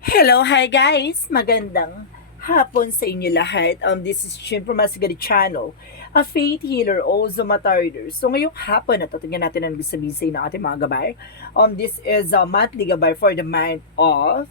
Hello, hi guys! Magandang hapon sa inyo lahat. This is Shin from Masigari Channel, a faith healer, also matarder. So ngayong hapon na tingnan natin ang bisabisay ng ating mga gabay. This is a monthly gabay for the month of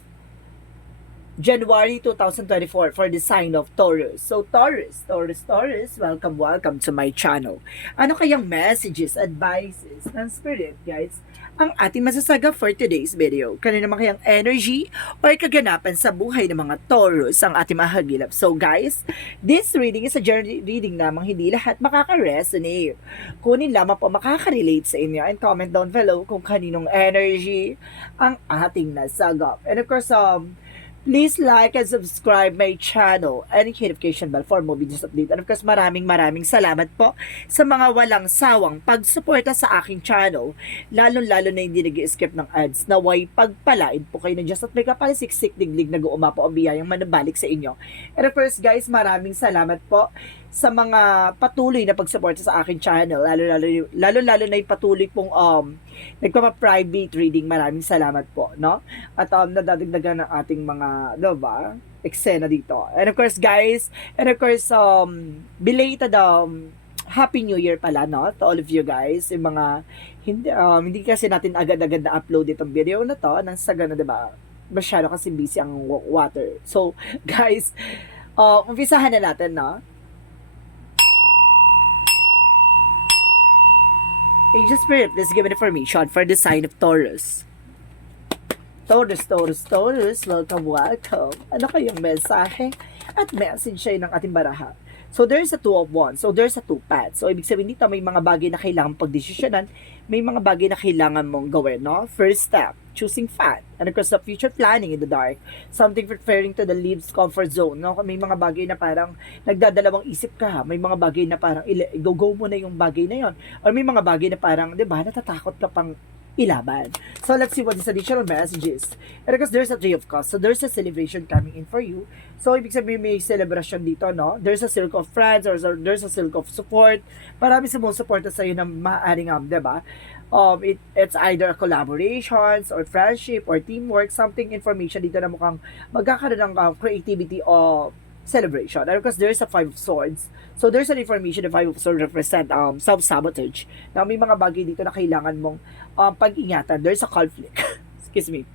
January 2024 for the sign of Taurus. So Taurus, welcome to my channel. Ano kayang messages, advices ng spirit, guys, ang ating masasaga for today's video? Kanina naman kayang energy or kaganapan sa buhay ng mga Taurus ang ating mahagilap. So guys, this reading is a journey reading namang hindi lahat makaka-resonate. Kunin lamang po makaka-relate sa inyo and comment down below kung kaninong energy ang ating nasagap. And of course, please like and subscribe my channel and notification bell for more videos update. And of course, maraming salamat po sa mga walang sawang pagsuporta sa aking channel. Lalo-lalo na hindi nag-skip ng ads. Naway pagpalain po kayo ng Diyos at may kapalisiksik diglig nag-uuma po ang biyayang manabalik sa inyo. And of course, guys, maraming salamat po sa mga patuloy na pagsuporta sa aking channel. Lalo-lalo na yung patuloy pong nagpapa-private reading. Maraming salamat po, no? At nadadagdagan ng ating mga, diba, eksena dito. And of course, guys, belated Happy New Year pala, no? To all of you guys. Yung mga, hindi kasi natin agad-agad na-upload itong video na to, nang sa gano'n, diba? Masyado kasi busy ang water. So, guys, umpisahan na natin, no? Angel Spirit, please give an information for the sign of Taurus. Taurus, welcome. Ano kayong mensahe at message sa'yo ng ating baraha? So, there's a two of wands. So, there's a two paths. So, ibig sabihin dito, may mga bagay na kailangan pagdesisyonan, may mga bagay na kailangan mong gawin, no? First step, choosing path. And of course, the future planning in the dark. Something preparing to the leaves comfort zone, no? May mga bagay na parang nagdadalawang isip ka, may mga bagay na parang go mo na yung bagay na yon. Or may mga bagay na parang, di ba, natatakot ka pang ilaban. So let's see what is additional messages. And because there's a Three of Cups, so there's a celebration coming in for you. So ibig sabihin may celebration dito, no? There's a circle of friends or there's a circle of support. Marami sumusuporta sa iyo na maaaring diba? It's either collaborations or friendship or teamwork, something information dito na mukhang magkakaroon ng creativity o celebration. And of course, there's a Five of Swords. So, there's an information the Five of Swords represent self-sabotage. Now, may mga bagay dito na kailangan mong pag-ingatan. There's a conflict. Excuse me.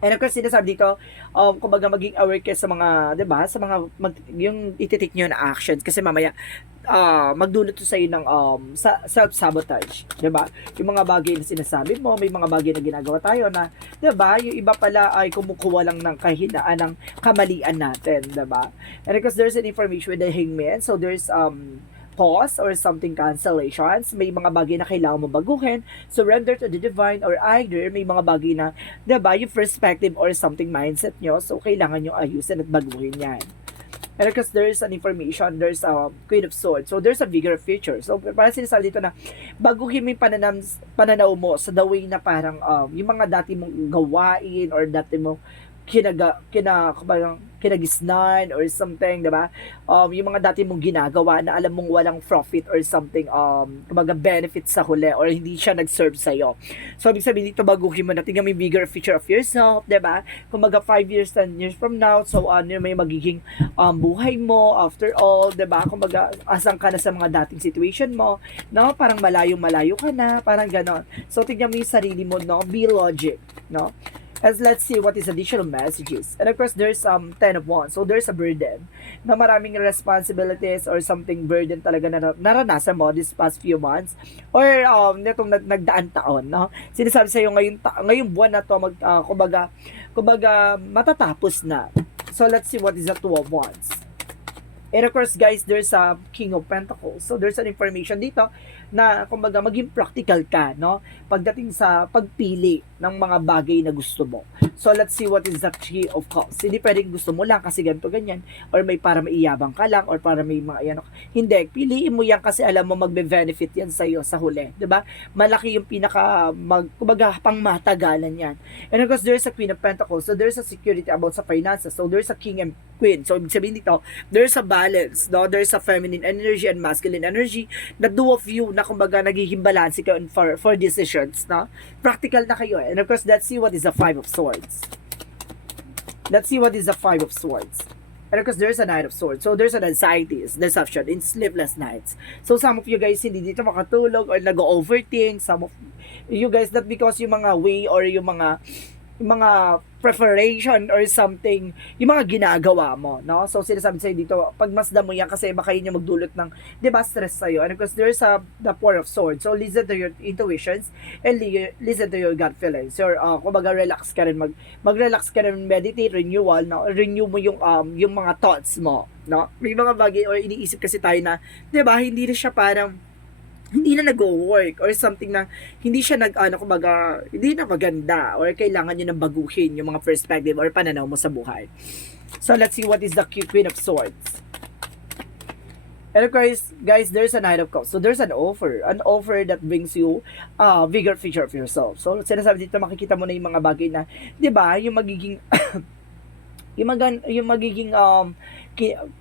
And of course, sinasabi dito, kumbaga maging aware ka sa mga, di ba, sa mga, yung ititik nyo na actions. Kasi mamaya, magdulot to sa'yo ng self-sabotage. Di ba? Yung mga bagay na sinasabi mo, may mga bagay na ginagawa tayo na, di ba, yung iba pala ay kumukuha lang ng kahinaan ng kamalian natin. Di ba? And of course, there's an information with the hangman. So, there's, pause or something cancellations, may mga bagay na kailangan mo baguhin, surrender to the divine, or either may mga bagay na, diba, yung perspective or something mindset nyo, so kailangan nyo ayusin at baguhin yan. And because there's an information, there's a Queen of Swords, so there's a bigger future. So parang sinasabi dito na baguhin mo yung pananaw mo sa the way na parang yung mga dati mong gawain or dati mong kinagisnan or something, diba? Yung mga dati mong ginagawa na alam mong walang profit or something, kumbaga benefit sa huli or hindi siya nag-serve sa'yo. So, ibig sabihin dito, baguhin mo na, tingnan mo yung bigger future of yourself, diba? Kumbaga 5 years, 10 years from now, so ano may magiging buhay mo after all, diba? Kumbaga, asang ka na sa mga dating situation mo, no? Parang malayo ka na, parang ganon. So, tingnan mo yung sarili mo, no? Be logic, no? As let's see what is additional messages. And of course, there's Ten of Wands. So there's a burden na maraming responsibilities or something burden talaga na naranasan mo this past few months or nitong nagdaan taon, no? Sinasabi sa iyo ngayong buwan na to kumbaga matatapos na. So let's see what is the Two of Wands. And of course, guys, there's a King of Pentacles. So, there's an information dito na, kumbaga, maging practical ka, no? Pagdating sa pagpili ng mga bagay na gusto mo. So, let's see what is the Three of Cups. Hindi pwedeng gusto mo lang kasi ganito, ganyan. Or may para maiyabang ka lang or para may mga, hindi, piliin mo yan kasi alam mo magbe-benefit yan sa'yo sa huli. Diba? Malaki yung kumbaga, pang matagalan yan. And of course, there's a Queen of Pentacles. So, there's a security about sa finances. So, there's a King and Queen. So, ibig sabihin dito, there's a balance, no? There's a feminine energy and masculine energy. The two of you na kumbaga nagiging balance kayo for decisions, no? Practical na kayo. And of course, let's see what is the Five of Swords. Let's see what is the Five of Swords. And because there's a Knight of Swords. So there's an anxiety, deception, in sleepless nights. So some of you guys hindi dito makatulog or nag-overthink. Some of you guys, not because yung mga way or yung mga preparation or something, yung mga ginagawa mo, no? So, sinasabi sa'yo dito, pagmasdan mo yan kasi baka yun yung magdulot ng, di ba, stress sa'yo. And because there's the Four of Swords. So, listen to your intuitions and listen to your gut feelings. So, kumbaga, relax ka rin, mag-relax ka rin, meditate, renewal, no? Renew mo yung mga thoughts mo, no? May mga bagay or iniisip kasi tayo na, di ba, hindi na siya parang, hindi na nag-work or something na hindi siya kumbaga, hindi na maganda or kailangan nyo nang baguhin yung mga perspective or pananaw mo sa buhay. So, let's see what is the Queen of Swords. And of course, guys, there's a Knight of Cups. So, there's an offer that brings you bigger future of yourself. So, sinasabi dito, makikita mo na yung mga bagay na, di ba, yung magiging yung magiging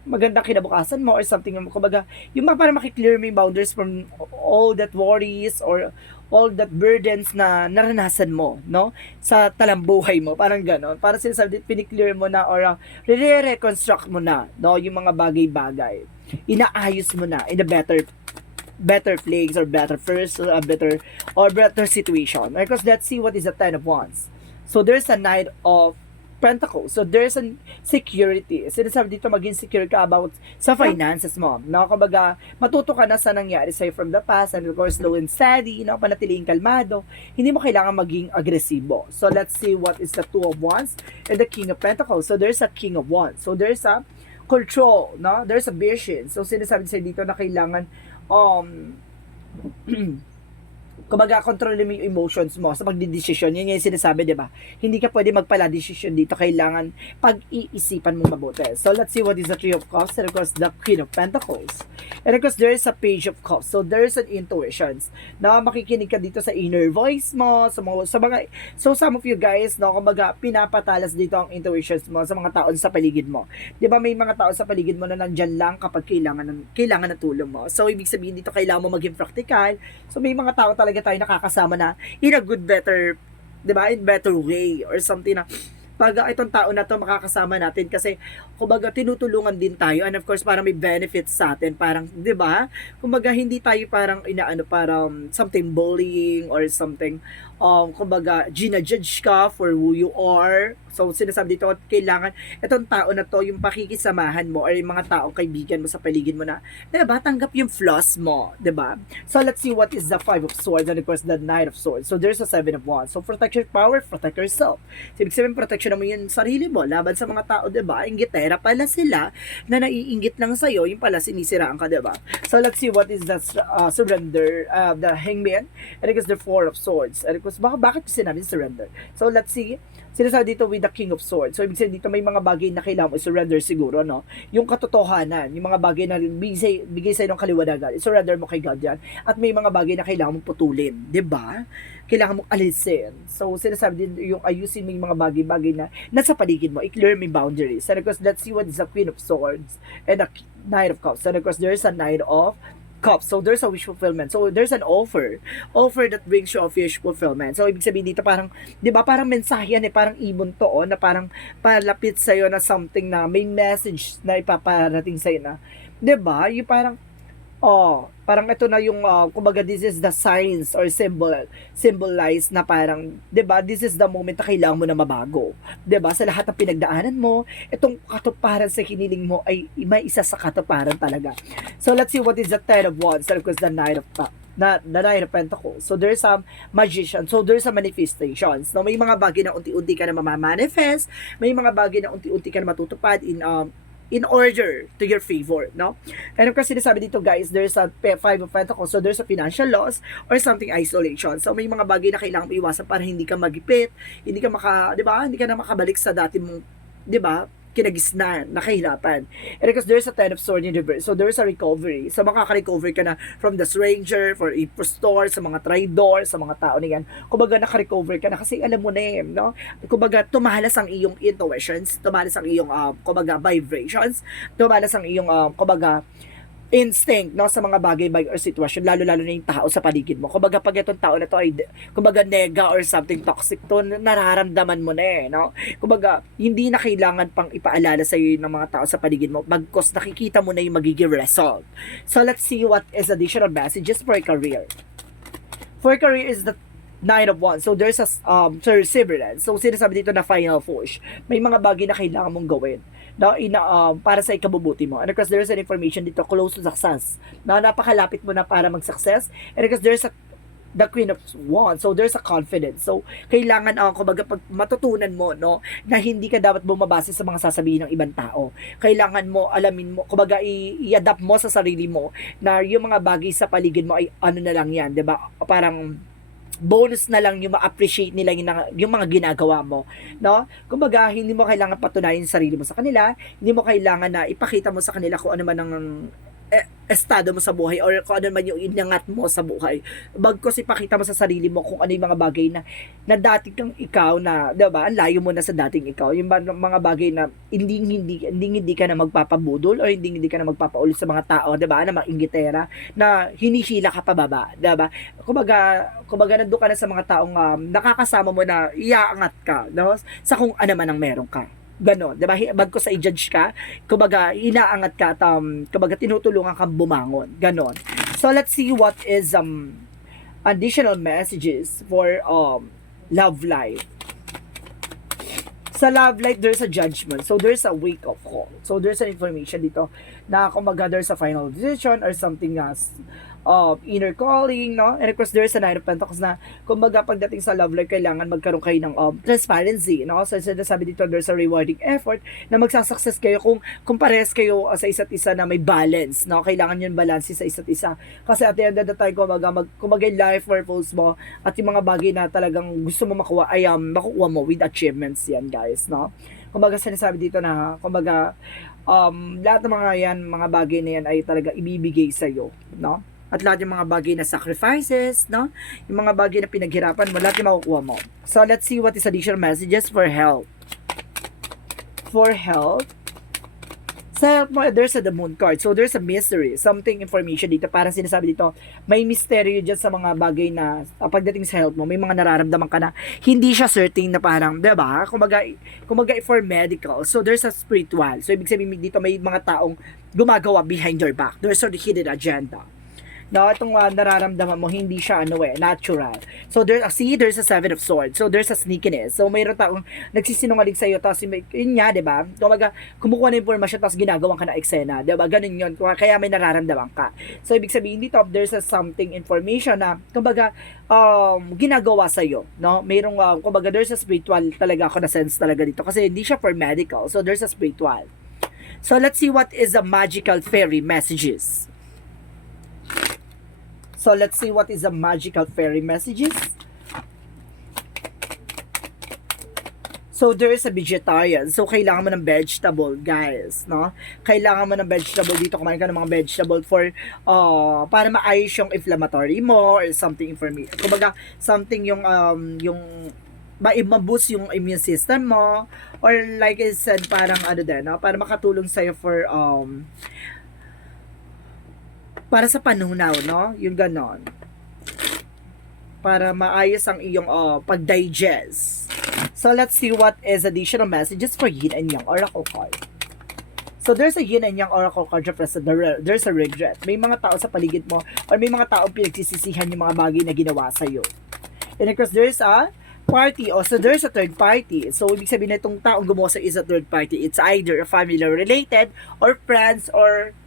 magandang kinabukasan mo or something, kumbaga yung para makiklear mo yung boundaries from all that worries or all that burdens na naranasan mo, no, sa talambuhay mo, parang ganon, para sinasabi piniklear mo na or re-reconstruct mo na, no, yung mga bagay-bagay, inaayos mo na in a better place or better situation. Because let's see what is the Ten of Wands. So there's a Knight of Pentacles. So there's a security. Sinasabi dito maging secure ka about sa finances mo. No, kumbaga matuto ka na sa nangyari sa'yo from the past, and of course slow and steady, no, panatiling kalmado. Hindi mo kailangan maging agresibo. So let's see what is the Two of Wands and the King of Pentacles. So there's a King of Wands. So there's a control, no? There's a vision. So sinasabi sa'yo dito na kailangan kumbaga, kontrolin mo yung emotions mo sa pagdidesisyon. Yan yung sinasabi, di ba? Hindi ka pwede magpala-desisyon dito. Kailangan pag-iisipan mo mabuti. So, let's see what is the Three of Cups and of course, the Queen of Pentacles. And of course, there is a Page of Cups. So, there is an intuitions na makikinig ka dito sa inner voice mo, sa mga, so, some of you guys, no, kumbaga, pinapatalas dito ang intuitions mo sa mga tao sa paligid mo. Di ba, may mga tao sa paligid mo na nandyan lang kapag kailangan ng tulong mo. So, ibig sabihin dito, kailangan mo maging practical. So, may mga tao talaga tayo nakakasama na in a good, better, di ba, in better way or something na pag itong tao na to makakasama natin kasi kumbaga tinutulungan din tayo, and of course parang may benefits sa atin, parang, di ba, kumbaga hindi tayo parang parang something bullying or something, kumbaga ginajudge ka for who you are. So sinasabi dito, kailangan itong tao na to, yung pakikisamahan mo or yung mga taong kaibigan mo sa paligid mo na, di ba, tanggap yung flaws mo, di ba? So let's see what is the Five of Swords and of course the Knight of Swords. So there's a Seven of Wands. So protect your power, protect yourself. So ibig sabihin, protection mo yung sarili mo laban sa mga tao, di ba? Inggitera pala sila na naiinggit lang sa'yo, yung pala sinisiraan ka, di ba? So let's see what is the surrender, the Hangman, and it is the Four of Swords. And of course, bakit sinabi surrender? So let's see, sinasabi dito with the King of Swords. So, ibig sabihin dito may mga bagay na kailangan mo i-surrender siguro, no? Yung katotohanan, yung mga bagay na bigay sa'yo ng kaliwanagan, i-surrender mo kay God yan. At may mga bagay na kailangan mong putulin, di ba? Kailangan mong alisin. So, sinasabi din yung ayusin mo yung mga bagay-bagay na nasa paligid mo, i-clear mo yung boundaries. And of course, let's see what is the Queen of Swords and the Knight of Cups. And of course, there's a Knight of Cups. So, there's a wish fulfillment. So, there's an offer that brings you a wish fulfillment. So, ibig sabihin dito parang, di ba, parang mensahe yan parang ibon to, na parang palapit sa'yo na something na may message na ipaparating sa'yo na, di ba, yung parang, parang ito na yung, kumbaga, this is the signs or symbolize na parang, di ba, this is the moment na kailangan mo na mabago. Di ba, sa lahat ng pinagdaanan mo, itong katuparan sa hiniling mo ay may isa sa katuparan talaga. So, let's see what is the Ten of Wands, and of course, the Knight of Pentacles. So, there's a magician. So, there's a manifestations. No, may mga bagay na unti-unti ka na mamamanifest, may mga bagay na unti-unti ka na matutupad in order to your favor, no? And of course, sinasabi dito, guys, there's a Five of Pentacles, so there's a financial loss or something isolation. So, may mga bagay na kailangan iwasan para hindi ka magipit, hindi ka di ba, hindi ka na makabalik sa dati mong, di ba, kinagisnan, nakahirapan. And because there's a Ten of Swords in reverse, so there's a recovery. So, makaka-recover ka na from the stranger, for impostor, sa mga traidor, sa mga tao na yan. Kumbaga, naka-recover ka na kasi alam mo na no? Kumbaga, tumalas ang iyong intuitions, tumalas ang iyong, kumbaga, vibrations, tumalas ang iyong, kumbaga, instinct, no, sa mga bagay-bagay or sitwasyon, lalo-lalo na yung tao sa paligid mo. Kumbaga, pag itong tao na to ay, kumbaga, nega or something toxic to, nararamdaman mo na no? Kumbaga, hindi na kailangan pang ipaalala sa iyo ng mga tao sa paligid mo, bagkos nakikita mo na yung magiging result. So, let's see what is additional messages for career. For career is the Nine of Wands. So, there's a perseverance. So, sinasabi dito na final push. May mga bagay na kailangan mong gawin para sa ikabubuti mo. And because there's an information dito close to success. Napakalapit mo na para mag-success. And because there's the Queen of Wands. So, there's a confidence. So, kailangan, kumbaga, pag matutunan mo, no, na hindi ka dapat bumabase sa mga sasabihin ng ibang tao. Kailangan mo, alamin mo, kumbaga, i-adapt mo sa sarili mo na yung mga bagay sa paligid mo ay ano na lang yan, di ba? Parang bonus na lang yung ma-appreciate nila yung mga ginagawa mo, no? Kumbaga, hindi mo kailangan patunayan yung sarili mo sa kanila, hindi mo kailangan na ipakita mo sa kanila kung ano man ang estado mo sa buhay or kung ano man yung inangat mo sa buhay. Bagkos ipakita mo sa sarili mo kung ano yung mga bagay na dati kang ikaw na, 'di ba? Ang layo mo na sa dating ikaw. Yung mga bagay na hindi ka na magpapabudol or hindi ka na magpapaulit sa mga tao, 'di ba? Na mainggitera, na hinihila ka pababa, 'di ba? Kumbaga nandoon ka na sa mga taong nakakasama mo na iaangat ka, no? Sa kung ano man ang meron ka. Ganon, di ba? Bagko sa i-judge ka, kumbaga, inaangat ka at, kumbaga, tinutulungan kang bumangon. Ganon. So, let's see what is, additional messages for, love life. Sa love life, there's a judgment. So, there's a wake-up call. So, there's an information dito na, kumbaga, there's a final decision or something else. Inner calling, no? And of course, there's a Nine of Pentacles na, kumbaga, pagdating sa love life, kailangan magkaroon kayo ng transparency, no? So, sabi dito, there's a rewarding effort na magsasucess kayo kung pares kayo sa isa't isa na may balance, no? Kailangan yun balance sa isa't isa. Kasi at the end of the time, kumbaga yung life purpose mo at yung mga bagay na talagang gusto mo makuha ay makukuha mo with achievements yan, guys, no? Kumbaga, sinasabi dito na, kumbaga, lahat ng mga bagay na yan ay talaga ibibigay sa'yo, no? At lahat yung mga bagay na sacrifices, no? Yung mga bagay na pinaghirapan mo, lahat yung makukuha mo. So, let's see what is additional messages for health. For health, sa health mo, there's the moon card. So, there's a mystery. Something information dito. Parang sinasabi dito, may misteryo dyan sa mga bagay na pagdating sa health mo, may mga nararamdaman ka na hindi siya certain na parang, diba? Kumbaga for medical. So, there's a spiritual. So, ibig sabihin dito, may mga taong gumagawa behind your back. There's a hidden agenda. No, itong nararamdaman mo, hindi siya natural. So, there's a Seven of Swords. So, there's a sneakiness. So, mayroon taong nagsisinungaling sa'yo, tapos yun nga, diba? Kumbaga, kumukuha ng informasyon, tapos ginagawa ka na eksena. Diba? Ganun yun. Kaya may nararamdaman ka. So, ibig sabihin dito, there's a something information na, kumbaga, ginagawa sa'yo. No? Mayroong, kumbaga, there's a spiritual talaga ako na sense talaga dito. Kasi hindi siya for medical. So, there's a spiritual. So, let's see what is the magical fairy messages. So, let's see what is the magical fairy messages. So, there is a vegetarian. So, kailangan mo ng vegetable, guys, no? Kailangan mo ng vegetable dito. Kumain ka ng mga vegetable para maayos yung inflammatory mo or something information. Kumbaga, something yung ma-boost yung immune system mo or like I said, parang no? Para makatulong sa'yo para sa panunaw, no? Yung ganon. Para maayos ang iyong pag-digest. So, let's see what is additional messages for Yin and Yang Oracle card. So, there's a Yin and Yang Oracle card represent there's a regret. May mga tao sa paligid mo or may mga tao pinagsisisihan yung mga bagay na ginawa sa'yo. And of course, there's a party. Also, there's a third party. So, ibig sabihin na itong taong gumawa sa is a third party. It's either a family related or friends or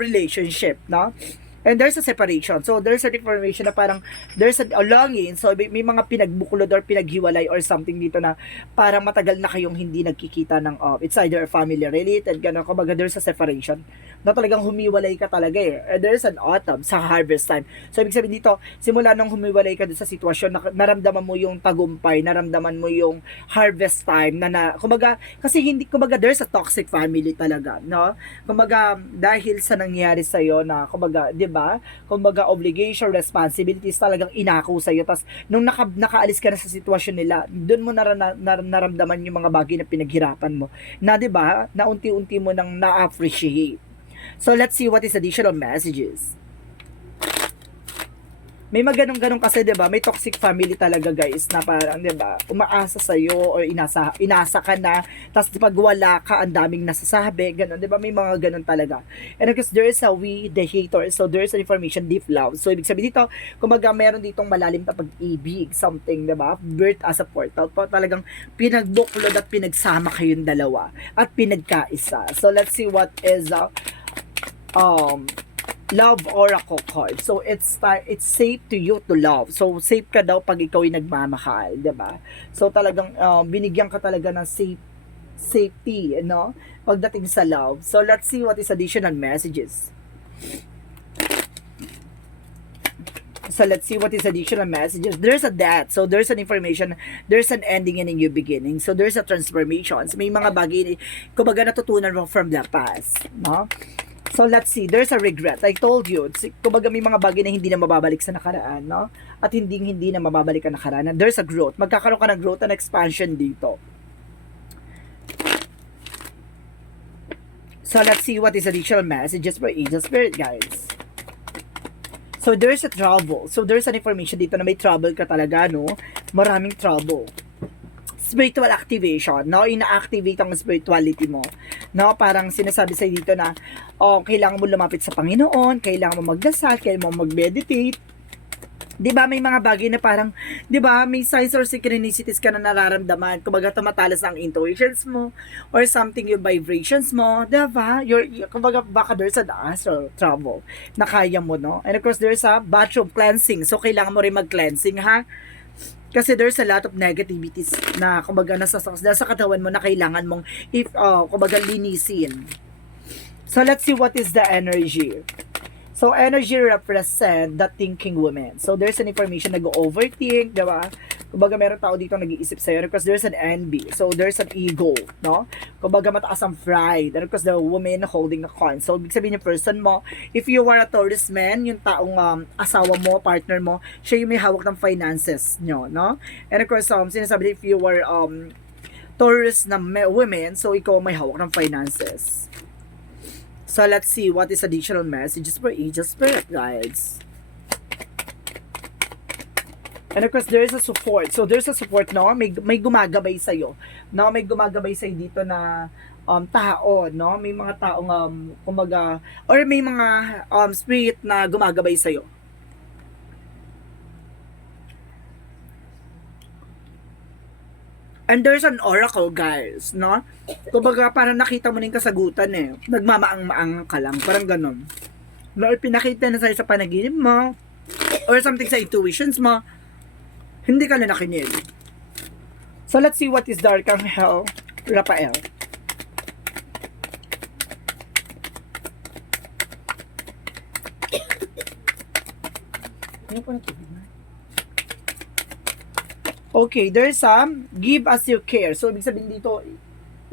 relationship, no? And there's a separation. So, there's an information na parang there's a longing. So, may mga pinagbuklod or pinaghiwalay or something dito na parang matagal na kayong hindi nagkikita ng it's either family related, gano'n. Kumbaga, there's a separation na talagang humiwalay ka talaga eh. And there's an autumn sa harvest time. So, ibig sabihin dito, simula nung humiwalay ka doon sa sitwasyon, naramdaman mo yung tagumpay, naramdaman mo yung harvest time kumbaga, kasi kumbaga, there's a toxic family talaga, no? Kumbaga, dahil sa nangyari sa'yo na, kumbaga, di ba? Kumbaga, obligation, responsibilities talagang inako sa'yo. Tapos, nung nakaalis ka na sa sitwasyon nila, doon mo naramdaman yung mga bagay na pinaghirapan mo. Na, di ba? Na unti-unti mo nang na-appreciate. So let's see what is additional messages. May ganun kasi, 'di ba? May toxic family talaga, guys, na parang, 'di ba? Umaasa sa iyo or inasa ka na, tapos pag wala ka, ang daming nasasabi, ganun, 'di ba? May mga ganun talaga. And because there is a we, the hater, so there is an information deep love. So ibig sabihin dito, kumbaga meron ditong malalim na pag-ibig, something, 'di ba? Birth as a portal. Talagang pinagbuklod at pinagsama kayong dalawa at pinagkaisa. So let's see what is love oracle card. So it's safe to you to love. So safe ka daw pag ikaw ay nagmamahal, 'di ba? So talagang binigyan ka talaga ng safety, no? Pagdating sa love. So let's see what is additional messages. So let's see what is additional messages. There's a death. So there's an information, there's an ending and a new beginning. So there's a transformations. May mga bagay kumbaga natutunan mo from the past, no? So let's see, there's a regret. I told you, kumbaga may mga bagay na hindi na mababalik sa nakaraan, no? At hindi na mababalik ang nakaraan. There's a growth. Magkakaroon ka ng growth and expansion dito. So let's see what is additional messages for Angel Spirit, guys. So there's a trouble. So there's an information dito na may trouble ka talaga, no? Maraming trouble. Spiritual activation, no? Ina-activate ang spirituality mo, no? Parang sinasabi sa dito na, kailangan mo lumapit sa Panginoon, kailangan mo magdasal, kailangan mo mag-meditate. 'Di ba may mga bagay na parang, 'di ba, may signs or synchronicities ka na nararamdaman, kumbaga tumatalas ang intuitions mo or something yung vibrations mo, 'di ba? Kumbaga baka there's an astral travel na kaya mo, no? And of course there's a bathroom cleansing. So kailangan mo rin mag-cleansing, ha? Kasi there's a lot of negativities na kumbaga nasa katawan mo na kailangan mong kumbaga linisin. So let's see what is the energy. So energy represent the thinking woman. So there's an information na go-overthink, di ba? Kumbaga meron tao dito nag-iisip sa'yo because there's an envy. So there's an ego, no? Kumbaga mataas ang pride. And because the woman holding a coin. So ibig sabihin yung person mo, if you are a Taurus man, yung taong asawa mo, partner mo, siya yung may hawak ng finances nyo, no? And of course, sinasabi if you were Taurus na women, so ikaw may hawak ng finances. So let's see what is additional messages for Angel Spirit, guys. And of course, there is a support. So there's a support, no? May gumagabay sa iyo. No, may gumagabay sa dito na tao, no? May mga taong kumbaga or may mga spirit na gumagabay sa iyo. And there's an oracle, guys, no? Kumbaga, parang nakita mo na yung kasagutan, eh. Nagmamaang-maang ka lang. Parang ganun. No, pinakita na sa'yo sa panaginip mo, or something sa intuitions mo, hindi ka na nakinig. So, let's see what is the Archangel Raphael. Ano po na tubig na? Okay, there's give as you care. So, ibig sabihin dito,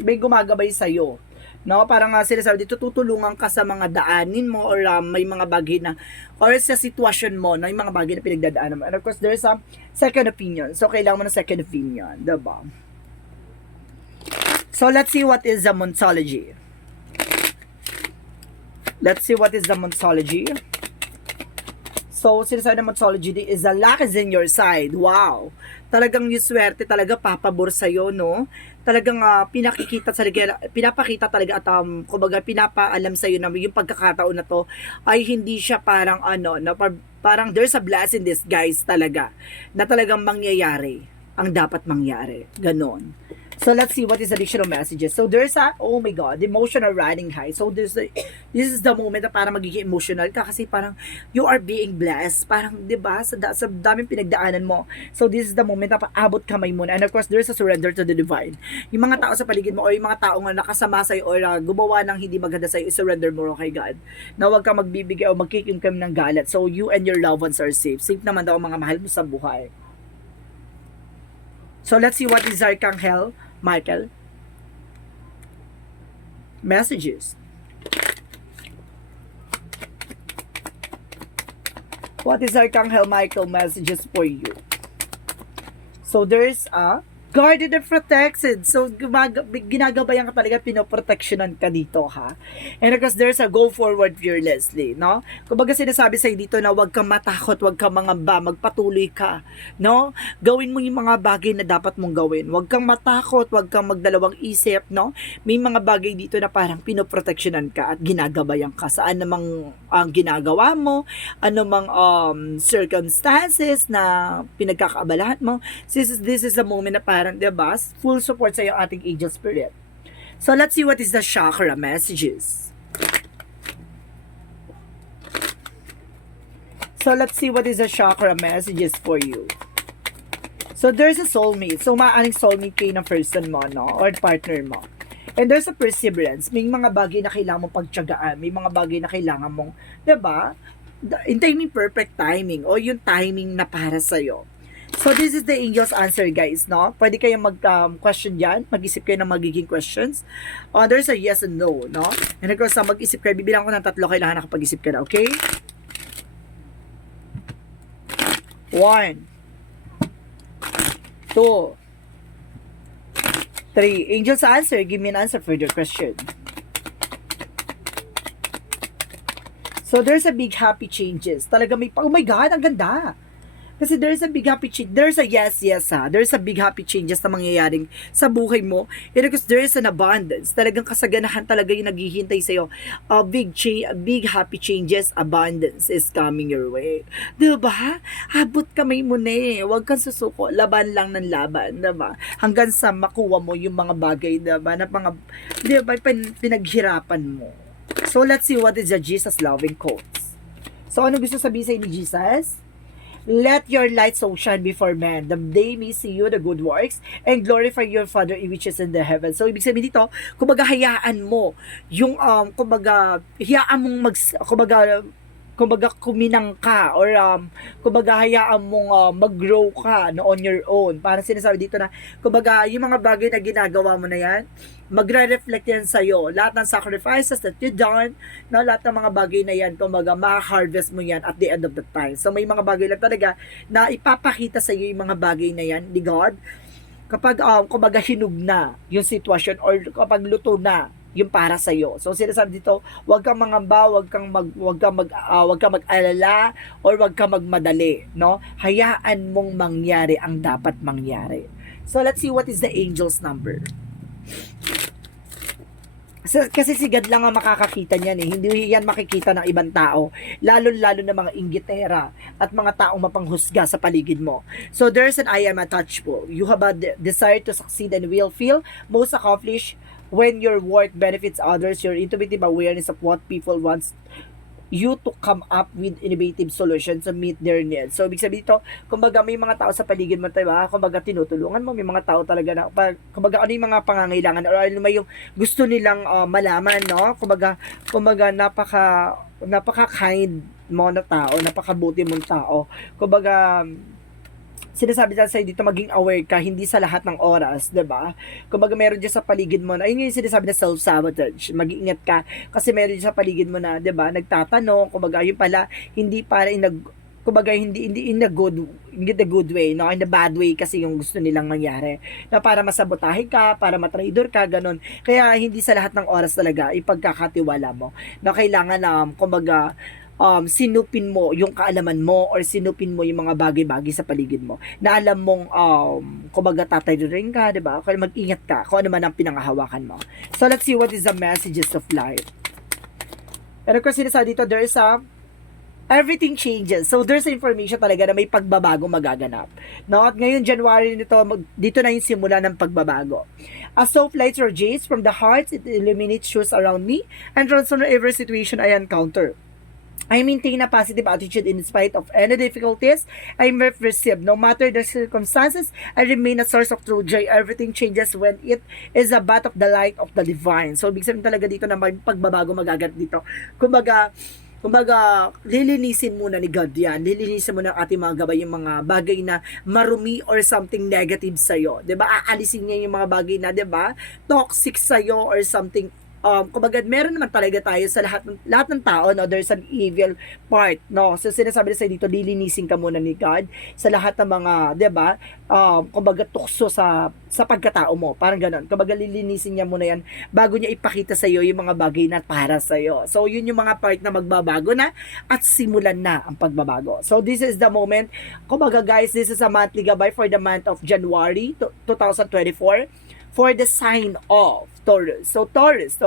may gumagabay sa'yo. No? Parang sinasabi dito, tutulungan ka sa mga daanin mo or may mga bagay na, or sa sitwasyon mo, no? Yung mga bagay na pinagdadaanan mo. And of course, there's a second opinion. So, kailangan mo ng second opinion. Diba? So, let's see what is the Monsology. Let's see what is the Monsology. So, sinasabi ng Monsology is the luck is in your side. Wow! Talagang yung swerte talaga papabor sa'yo, no? Talagang pinapakita talaga at kumbaga pinapaalam sa'yo na yung pagkakataon na to ay hindi siya parang parang there's a blessing in this, guys, talaga. Na talagang mangyayari ang dapat mangyari. Ganon. So, let's see what is additional messages. So, there's oh my God, emotional riding high. So, this is the moment na parang magiging emotional ka kasi parang you are being blessed. Parang, di ba, sa daming pinagdaanan mo. So, this is the moment na paabot kamay mo na. And of course, there's a surrender to the divine. Yung mga tao sa paligid mo o yung mga tao nga nakasama sa'yo or gumawa ng hindi maganda sa'yo, surrender mo kay God. Na huwag ka magbibigay o magkikimkim ng galit. So, you and your loved ones are safe. Safe naman daw ang mga mahal mo sa buhay. So, let's see what is Archangel Michael messages. What is Archangel Michael messages for you? So there's a guarded and protected. So, ginagabayan ka talaga, pinoproteksyonan ka dito, ha? And of course, there's a go forward fearlessly, no? Kumbaga sinasabi sa'yo dito na huwag kang matakot, huwag kang mangamba, magpatuloy ka, no? Gawin mo yung mga bagay na dapat mong gawin. Huwag kang matakot, huwag kang magdalawang isip, no? May mga bagay dito na parang pinoproteksyonan ka at ginagabayan ka. Saan namang ang ginagawa mo, anumang circumstances na pinagkakaabalahan mo, this is the moment na parang, diba, full support sa iyo ating angel spirit. So let's see what is the chakra messages. So let's see what is the chakra messages for you. So there's a soulmate. So maaaring soulmate kayo ng person mo, no? Or partner mo. And there's a perseverance. May mga bagay na kailangan mong pagtiyagaan. May mga bagay na kailangan mong, diba? Hintayin mo yung perfect timing o yung timing na para sa'yo. So this is the angel's answer, guys, no? Pwede kayong mag-question dyan. Mag-isip kayo ng magiging questions. There's a yes and no, no? And of course, mag-isip kayo. Bibilang ko ng 3. Kailangan nakapag-isip ka na, okay? 1, 2, 3. Angel's answer. Give me an answer for your question. So, there's a big happy changes. Talaga may, oh my God, ang ganda. Kasi there's a big happy change. There's a yes, ha. There's a big happy changes na mangyayaring sa buhay mo. And because there's an abundance. Talagang kasaganahan talaga yung naghihintay sa'yo. Big happy changes, abundance is coming your way. Diba? Abot kamay mo na eh. Huwag kang susuko. Laban lang ng laban. Diba? Hanggang sa makuha mo yung mga bagay, diba? Na mga, diba? Pinaghirapan mo. So, let's see what is the Jesus loving quotes. So, ano gusto sabihin sa'yo ni Jesus? Let your light so shine before men, that they may see you the good works and glorify your Father which is in the heavens. So, ibig sabihin dito, kumbaga hayaan mo yung, hayaan mong kumbaga kuminang ka or kumbaga hayaan mong mag-grow ka no, on your own. Parang sinasabi dito na kumbaga yung mga bagay na ginagawa mo na yan, magre-reflect yan sa'yo. Lahat ng sacrifices that you done, no, lahat ng mga bagay na yan, kumbaga ma-harvest mo yan at the end of the time. So may mga bagay lang talaga na ipapakita sa'yo yung mga bagay na yan ni God kapag kumbaga hinug na yung sitwasyon or kapag luto na yung para sa iyo. So sinasabi dito, huwag kang mangamba, huwag kang mag-alala or huwag kang magmadali, no? Hayaan mong mangyari ang dapat mangyari. So let's see what is the angel's number. Kasi si God lang ang makakakita niyan eh. Hindi yan makikita ng ibang tao. Lalo-lalo na mga inggitera at mga taong mapanghusga sa paligid mo. So there's an I am untouchable. You have a desire to succeed and will feel most accomplished when your work benefits others. Your intuitive awareness of what people want you to come up with innovative solutions to meet their needs. So, ibig sabihin dito, kumbaga may mga tao sa paligid mo, diba? Kumbaga tinutulungan mo, may mga tao talaga na, kumbaga ano yung mga pangangailangan or ano may yung gusto nilang malaman, no? Kumbaga napaka-kind mo na tao, napakabuti mong tao. Kumbaga, sinasabi sa dito maging aware ka hindi sa lahat ng oras, 'di ba? Kumbaga meron diyan sa paligid mo na ayun yung sinasabi na self-sabotage. Mag-iingat ka kasi meron diyan sa paligid mo na, 'di ba? Nagtatanong, kumbaga yun pala hindi para kumbaga hindi in the good way, no? In the bad way kasi yung gusto nilang mangyari. Na para masabotahe ka, para matraidor ka, ganun. Kaya hindi sa lahat ng oras talaga ipagkakatiwala mo. Na kailangan kumbaga sinupin mo yung kaalaman mo or sinupin mo yung mga bagay-bagay sa paligid mo na alam mong kumbaga tatayurin ka, diba? Kaya mag-ingat ka kung ano man ang pinangahawakan mo. So let's see what is the messages of life. Pero kasi sinasabi dito, there is everything changes. So there's information talaga na may pagbabago magaganap. No? At ngayon January dito na yung simula ng pagbabago. As soft lights or rays from the heart, it illuminates truths around me and transforms every situation I encounter. I maintain a positive attitude in spite of any difficulties I may receive. No matter the circumstances, I remain a source of true joy. Everything changes when it is a bath of the light of the divine. So, ibig sabihin talaga dito na may pagbabago magaganap dito. Kumbaga, lilinisin muna ni God yan. Lilinisin muna ng ating mga gabay yung mga bagay na marumi or something negative sa'yo. Diba? Aalisin niya yung mga bagay na, diba? Toxic sa'yo or something kumbaga meron naman talaga tayo sa lahat ng tao, no, there's an evil part, no. So sinasabi na sa dito, lilinisin ka muna ni God sa lahat ng mga, 'di ba? Kumbaga tukso sa pagkatao mo, parang ganoon. Kumbaga lilinisin niya muna 'yan bago niya ipakita sa iyo yung mga bagay na para sa iyo. So yun yung mga part na magbabago na at simulan na ang pagbabago. So this is the moment. Kumbaga guys, this is a monthly gabay for the month of January 2024 for the sign of Taurus. So Taurus,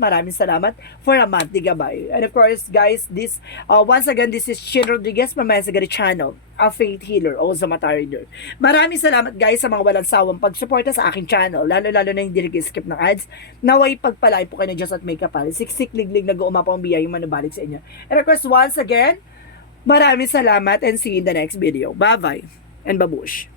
maraming salamat for a monthly gabay. And of course, guys, this once again, this is Shin Rodriguez, Mamayasagari Channel, a faith healer, also mata reader. Maraming salamat guys sa mga walang sawang pagsuporta sa aking channel, lalo-lalo na hindi nag-skip ng ads. Naway pagpalay po kayo ng Diyos at may kapal. Siksik liglig nag-uumapa ang biyayang manubalik sa inyo. And of course, once again, maraming salamat and see you in the next video. Bye-bye and babush.